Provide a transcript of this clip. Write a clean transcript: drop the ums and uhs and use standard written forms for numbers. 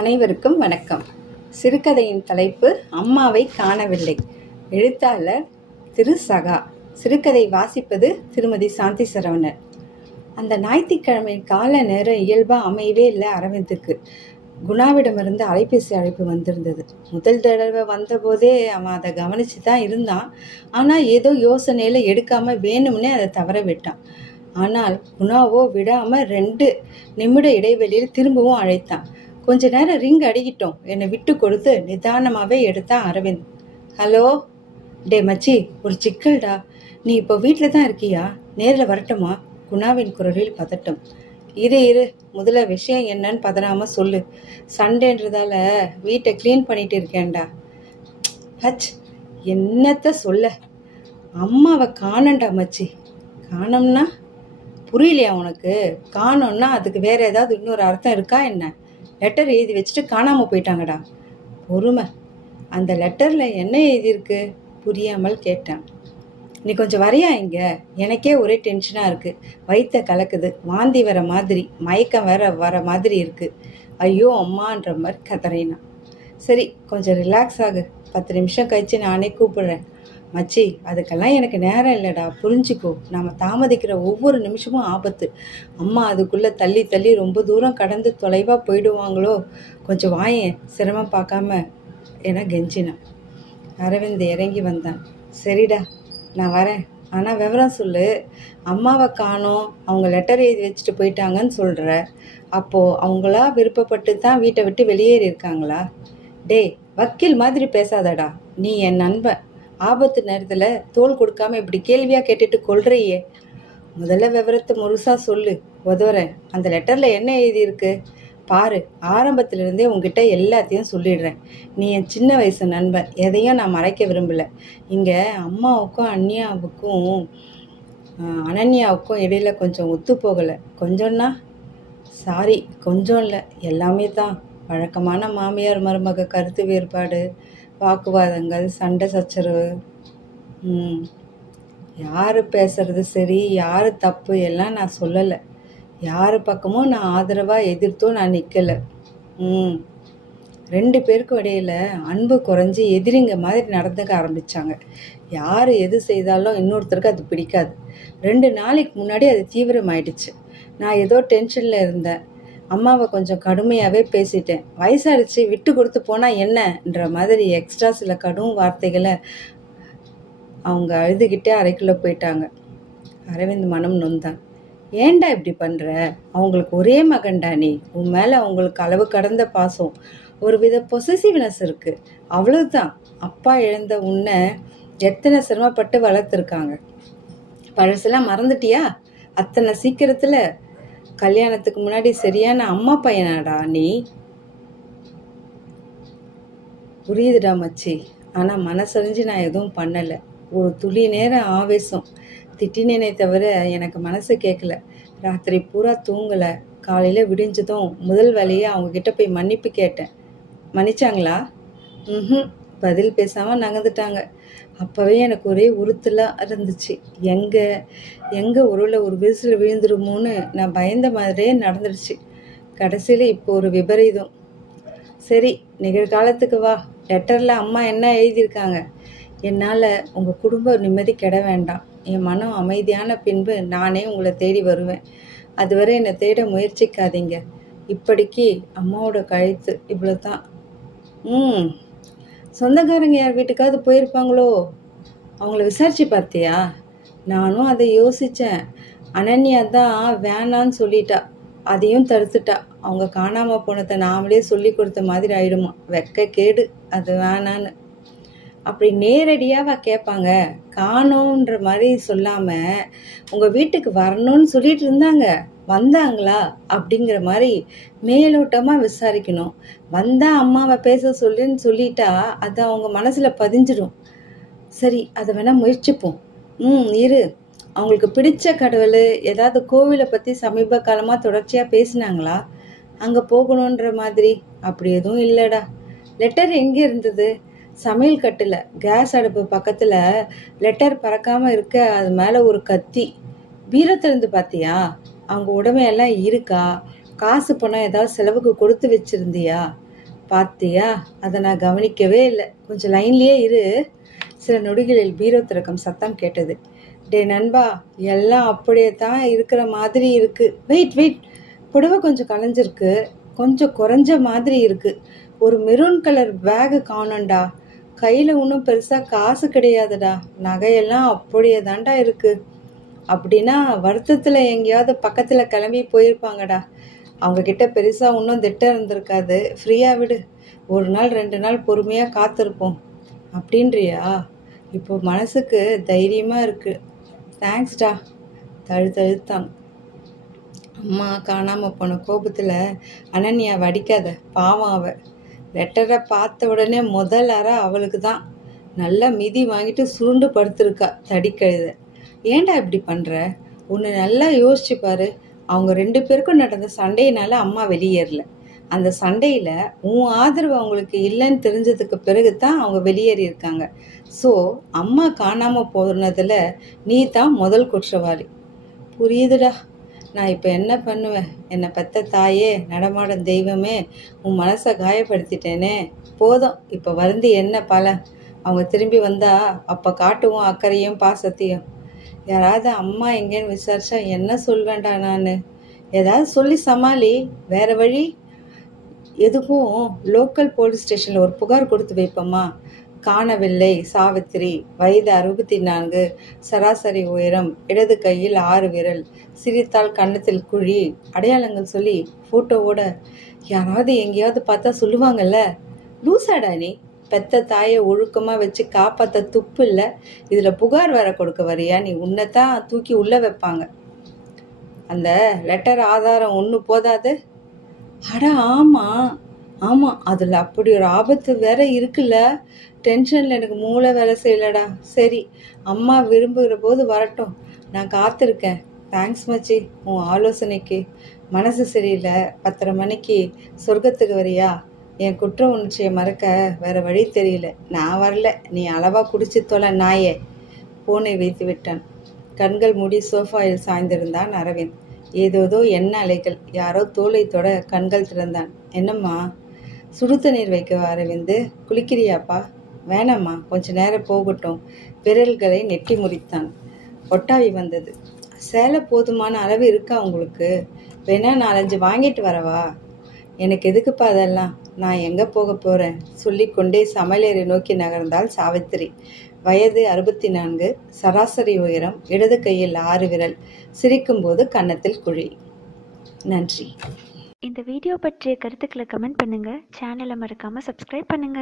அனைவருக்கும் வணக்கம். சிறுகதையின் தலைப்பு அம்மாவை காணவில்லை. எழுத்தாளர் திரு சகா. சிறுகதை வாசிப்பது திருமதி சாந்தி சரவணன். அந்த ஞாயிற்றுக்கிழமை கால நேரம் இயல்பாக அமையவே இல்லை அரவிந்துக்கு. குணாவிடமிருந்து அலைபேசி அழைப்பு வந்திருந்தது. முதல் தடவை வந்தபோதே அவன் அதை கவனிச்சு தான் இருந்தான். ஆனால் ஏதோ யோசனையில் எடுக்காமல் வேணும்னே அதை தவற விட்டான். ஆனால் குணாவோ விடாமல் 2 நிமிட இடைவெளியில் திரும்பவும் அழைத்தான். கொஞ்ச நேரம் ரிங் அடிக்கிட்டோம் என்னை விட்டு கொடுத்து நிதானமாகவே எடுத்தான் அரவிந்த். ஹலோ, டே மச்சி, ஒரு சிக்கல்டா. நீ இப்போ வீட்டில் தான் இருக்கியா? நேரில் வரட்டுமா? குணாவின் குரலில் பதட்டம். இரு முதல்ல விஷயம் என்னன்னு பதறாமல் சொல்லு. சண்டேன்றதால வீட்டை க்ளீன் பண்ணிட்டு இருக்கேன்டா. ஹச், என்னத்த சொல்ல? அம்மாவை காணண்டா மச்சி. காணோம்னா புரியலையா உனக்கு? காணோம்னா அதுக்கு வேற ஏதாவது இன்னொரு அர்த்தம் இருக்கா என்ன? லெட்டர் எழுதி வச்சுட்டு காணாமல் போயிட்டாங்கடா. பொறுமை. அந்த லெட்டரில் என்ன எழுதியிருக்கு? புரியாமல் கேட்டேன். நீ கொஞ்சம் வரையா இங்கே? எனக்கே ஒரே டென்ஷனாக இருக்குது. வயிற்ற கலக்குது, வாந்தி வர மாதிரி, மயக்கம் வர மாதிரி இருக்குது. ஐயோ அம்மான்ற மாதிரி கதறினான். சரி, கொஞ்சம் ரிலாக்ஸ் ஆகு. 10 நிமிஷம் கழிச்சு நானே கூப்பிடுறேன். மச்சி, அதுக்கெல்லாம் எனக்கு நேரம் இல்லைடா. புரிஞ்சுக்கோ, நாம் தாமதிக்கிற ஒவ்வொரு நிமிஷமும் ஆபத்து. அம்மா அதுக்குள்ளே தள்ளி தள்ளி ரொம்ப தூரம் கடந்து தொலைவாக போயிடுவாங்களோ. கொஞ்சம் வாயேன், சிரமம் பார்க்காம என கெஞ்சினான். அரவிந்த் இறங்கி வந்தான். சரிடா, நான் வரேன். ஆனால் விவரம் சொல்லு. அம்மாவை காணோம், அவங்க லெட்டர் எழுதி வச்சுட்டு போயிட்டாங்கன்னு சொல்கிற. அப்போது அவங்களா விருப்பப்பட்டு தான் வீட்டை விட்டு வெளியேறி இருக்காங்களா? டே, வக்கீல் மாதிரி பேசாதடா. நீ என் நண்பன். ஆபத்து நேரத்தில் தோல் கொடுக்காம இப்படி கேள்வியாக கேட்டுட்டு கொள்றையே. முதல்ல விவரத்தை முழுசா சொல்லு. உதவுறேன். அந்த லெட்டரில் என்ன எழுதியிருக்கு பாரு. ஆரம்பத்திலிருந்தே உங்ககிட்ட எல்லாத்தையும் சொல்லிடுறேன். நீ என் சின்ன வயசு நண்பன். எதையும் நான் மறைக்க விரும்பலை. இங்கே அம்மாவுக்கும் அனன்யாவுக்கும் இடையில கொஞ்சம் ஒத்து போகலை. கொஞ்சம்னா சாரி, கொஞ்சம் இல்லை, எல்லாமே தான். வழக்கமான மாமியார் மருமக கருத்து வேறுபாடு, வாக்குவாதங்கள், சண்டை சச்சரவு. யார் பேசுறது சரி, யார் தப்பு எல்லாம் நான் சொல்லலை. யார் பக்கமும் நான் ஆதரவாக எதிர்த்தோ நான் நிற்கலை. 2 பேருக்கும் இடையில அன்பு குறைஞ்சி எதிரிங்க மாதிரி நடந்துக்க ஆரம்பித்தாங்க. யார் எது செய்தாலும் இன்னொருத்தருக்கு அது பிடிக்காது. 2 நாளைக்கு முன்னாடி அது தீவிரமாயிடுச்சு. நான் ஏதோ டென்ஷனில் இருந்தேன். அம்மாவை கொஞ்சம் கடுமையாகவே பேசிட்டேன். வயசாகிடுச்சு, விட்டு கொடுத்து போனால் என்னன்ற மாதிரி எக்ஸ்ட்ரா சில கடும் வார்த்தைகளை அவங்க அழுதுகிட்டே அறைக்குள்ளே போயிட்டாங்க. அரவிந்த் மனம் நொந்தான். ஏன்டா இப்படி பண்ணுற? அவங்களுக்கு ஒரே மகன்டா நீ. உன் மேலே அவங்களுக்கு அளவு கடந்த பாசம், ஒரு வித பொசசிவ்னஸ் இருக்குது. அவ்வளவுதான். அப்பா இழந்த உன்னை எத்தனை சிரமப்பட்டு வளர்த்துருக்காங்க. பழசெல்லாம் மறந்துட்டியா? அத்தனை சீக்கிரத்தில் கல்யாணத்துக்கு முன்னாடி சரியான அம்மா பையனாடா நீ. புரியுதுடா மச்சி. ஆனால் மனசறிஞ்சு நான் எதுவும் பண்ணலை. ஒரு துளி நேரம் ஆவேசம் திட்டினேனே தவிர எனக்கு மனசு கேட்கல. ராத்திரி பூரா தூங்கலை. காலையில் விடிஞ்சதும் முதல் வேலையை அவங்கக்கிட்ட போய் மன்னிப்பு கேட்டேன். மன்னிச்சாங்களா? பதில் பேசாமல் நகர்ந்துட்டாங்க. அப்போவே எனக்கு ஒரே உறுத்தலாக இருந்துச்சு. எங்கே ஒரு விசில் விழுந்துருமோன்னு நான் பயந்த மாதிரியே நடந்துடுச்சு. கடைசியில் இப்போ ஒரு விபரீதம். சரி, நிகழ்காலத்துக்கு வா. லெட்டரில் அம்மா என்ன எழுதியிருக்காங்க? என்னால் உங்கள் குடும்ப நிம்மதி கெட வேண்டாம். என் மனம் அமைதியான பின்பு நானே உங்களை தேடி வருவேன். அதுவரை என்னை தேட முயற்சிக்காதீங்க. இப்படிக்கு அம்மாவோட கழுத்து. இவ்வளோ தான். சொந்தக்காரங்க யார் வீட்டுக்காவது போயிருப்பாங்களோ? அவங்கள விசாரிச்சு பார்த்தியா? நானும் அதை யோசித்தேன். அனன்யா தான் வேணான்னு சொல்லிட்டா. அதையும் தடுத்துட்டா. அவங்க காணாமல் போனதை நாமளே சொல்லி கொடுத்த மாதிரி ஆயிடுமா. வெக்க கேடு, அது வேணான்னு. அப்படி நேரடியாக கேட்பாங்க. காணோன்ற மாதிரி சொல்லாமல் உங்கள் வீட்டுக்கு வரணும்னு சொல்லிட்டு இருந்தாங்க, வந்தாங்களா அப்படிங்கிற மாதிரி மேலோட்டமாக விசாரிக்கணும். வந்தால் அம்மாவை பேச சொல்லுன்னு சொல்லிட்டா அது அவங்க மனசில் பதிஞ்சிடும். சரி, அதை வேணால் முயற்சிப்போம். இரு. அவங்களுக்கு பிடிச்ச கடவுள் ஏதாவது கோவிலை பற்றி சமீப காலமாக தொடர்ச்சியாக பேசினாங்களா? அங்கே போகணுன்ற மாதிரி? அப்படி எதுவும் இல்லைடா. லெட்டர் எங்கே இருந்தது? சமையல் கட்டில் கேஸ் அடுப்பு பக்கத்தில் லெட்டர் பறக்காமல் இருக்க, அது மேலே ஒரு கத்தி. பீரோ திறந்து பார்த்தியா? அவங்க உடமையெல்லாம் இருக்கா? காசு பணம் ஏதாவது செலவுக்கு கொடுத்து வச்சிருந்தியா? பாத்தியா, அதை நான் கவனிக்கவே இல்லை. கொஞ்சம் லைன்லயே இரு. சில நொடிகளில் பீரோ திறக்கும் சத்தம் கேட்டது. டே நண்பா, எல்லாம் அப்படியே தான் இருக்கிற மாதிரி இருக்கு. வெயிட் வெயிட், புடவை கொஞ்சம் கலைஞ்சிருக்கு, கொஞ்சம் குறைஞ்ச மாதிரி இருக்கு. ஒரு மெரூன் கலர் பேகு காணோண்டா. கையில ஒன்றும் பெருசா காசு கிடையாதுடா. நகையெல்லாம் அப்படியே தாண்டா இருக்கு. அப்படின்னா வருத்தத்துல எங்கேயாவது பக்கத்துல கிளம்பி போயிருப்பாங்கடா. அவங்க கிட்ட பெருசா ஒன்றும் திட்டம் இருந்திருக்காது. ஃப்ரீயா விடு, ஒரு நாள் 2 நாள் பொறுமையா காத்திருப்போம். அப்படின்றியா? இப்போ மனசுக்கு தைரியமா இருக்கு. தேங்க்ஸ்டா. தழுத்தான். அம்மா காணாம போன கோபத்துல அனன்யா வடிக்காத, பாவம் அவ. லெட்டரை பார்த்த உடனே முதல் அறை அவளுக்கு தான். நல்லா மிதி வாங்கிட்டு சுருண்டு படுத்திருக்கா தடிக்கழுத. ஏன்டா இப்படி பண்ற? ஒன்று நல்லா யோசிச்சு பாரு. அவங்க 2 பேருக்கும் நடந்த சண்டையினால அம்மா வெளியேறல. அந்த சண்டையில உன் ஆதரவு அவங்களுக்கு இல்லைன்னு தெரிஞ்சதுக்கு பிறகு தான் அவங்க வெளியேறி இருக்காங்க. ஸோ அம்மா காணாம போனதுல நீ தான் முதல் குற்றவாளி. புரியுதுடா. நான் இப்போ என்ன பண்ணுவேன்? என்னை பெத்த தாயே, நடமாடும் தெய்வமே, உன் மனசை காயப்படுத்திட்டேனே. போதும், இப்போ வருந்தி என்ன பலன்? அவங்க திரும்பி வந்தா அப்போ காட்டுவோம் அக்கறையும் பாசத்தையும். யாராவது அம்மா எங்கேன்னு விசாரிச்சா என்ன சொல்வேண்டா நான்? ஏதாவது சொல்லி சமாளி. வேற வழி எதுக்கும் லோக்கல் போலீஸ் ஸ்டேஷனில் ஒரு புகார் கொடுத்து வைப்போமா? காணவில்லை சாவித்திரி, வயது 64, சராசரி உயரம், இடது கையில் 6 விரல், சிரித்தால் கன்னத்தில் குழி, அடையாளங்கள் சொல்லி ஃபோட்டோவோட. யாராவது எங்கேயாவது பார்த்தா சொல்லுவாங்கல்ல? லூசாடா நீ? பெத்த தாயை ஒழுக்கமா வச்சு காப்பாத்த துப்பு இல்லை, இதுல புகார் வேற கொடுக்க வரியா? நீ உன்னைத்தான் தூக்கி உள்ள வைப்பாங்க. அந்த லெட்டர் ஆதாரம் ஒன்று போதாது? அட ஆமா ஆமா, அதுல அப்படி ஒரு ஆபத்து வேற இருக்குல்ல. டென்ஷன்ல எனக்கு மூளை வேலை செய்யலடா. சரி, அம்மா விரும்புகிற போது வரட்டும், நான் காத்திருக்கேன். தேங்க்ஸ் மச்சி உன் ஆலோசனைக்கு. மனசு சரியில்லை, 10:30 மணிக்கு சொர்க்கத்துக்கு வரியா? என் குற்ற உணர்ச்சியை மறக்க வேற வழி தெரியல. நான் வரல, நீ அளவா குடிச்சு தொலை நாயே. போனை வைத்து விட்டான். கண்கள் மூடி சோஃபாயில் சாய்ந்திருந்தான் அரவிந்த். ஏதோதோ எண்ண அலைகள். யாரோ தோலை தொட கண்கள் திறந்தான். என்னம்மா? சுடு தண்ணீர் வைக்கவா அரவிந்து? குளிக்கிறியாப்பா? வேணாம்மா, கொஞ்ச நேரம் போகட்டும். விரல்களை நெட்டி முறித்தான். ஒட்டாவி வந்தது. சேலை போதுமான அளவு இருக்கா உங்களுக்கு? வேணா 4-5 வாங்கிட்டு வரவா? எனக்கு எதுக்குப்பா அதெல்லாம்? நான் எங்க போக போறேன்? சொல்லிக்கொண்டே சமையலறை நோக்கி நகர்ந்தாள் சாவித்திரி. வயது 64, சராசரி உயரம், இடது கையில் 6 விரல், சிரிக்கும்போது கன்னத்தில் குழி. நன்றி. இந்த வீடியோ பற்றிய கருத்துக்களை கமெண்ட் பண்ணுங்க. சேனலை மறக்காம சப்ஸ்கிரைப் பண்ணுங்க.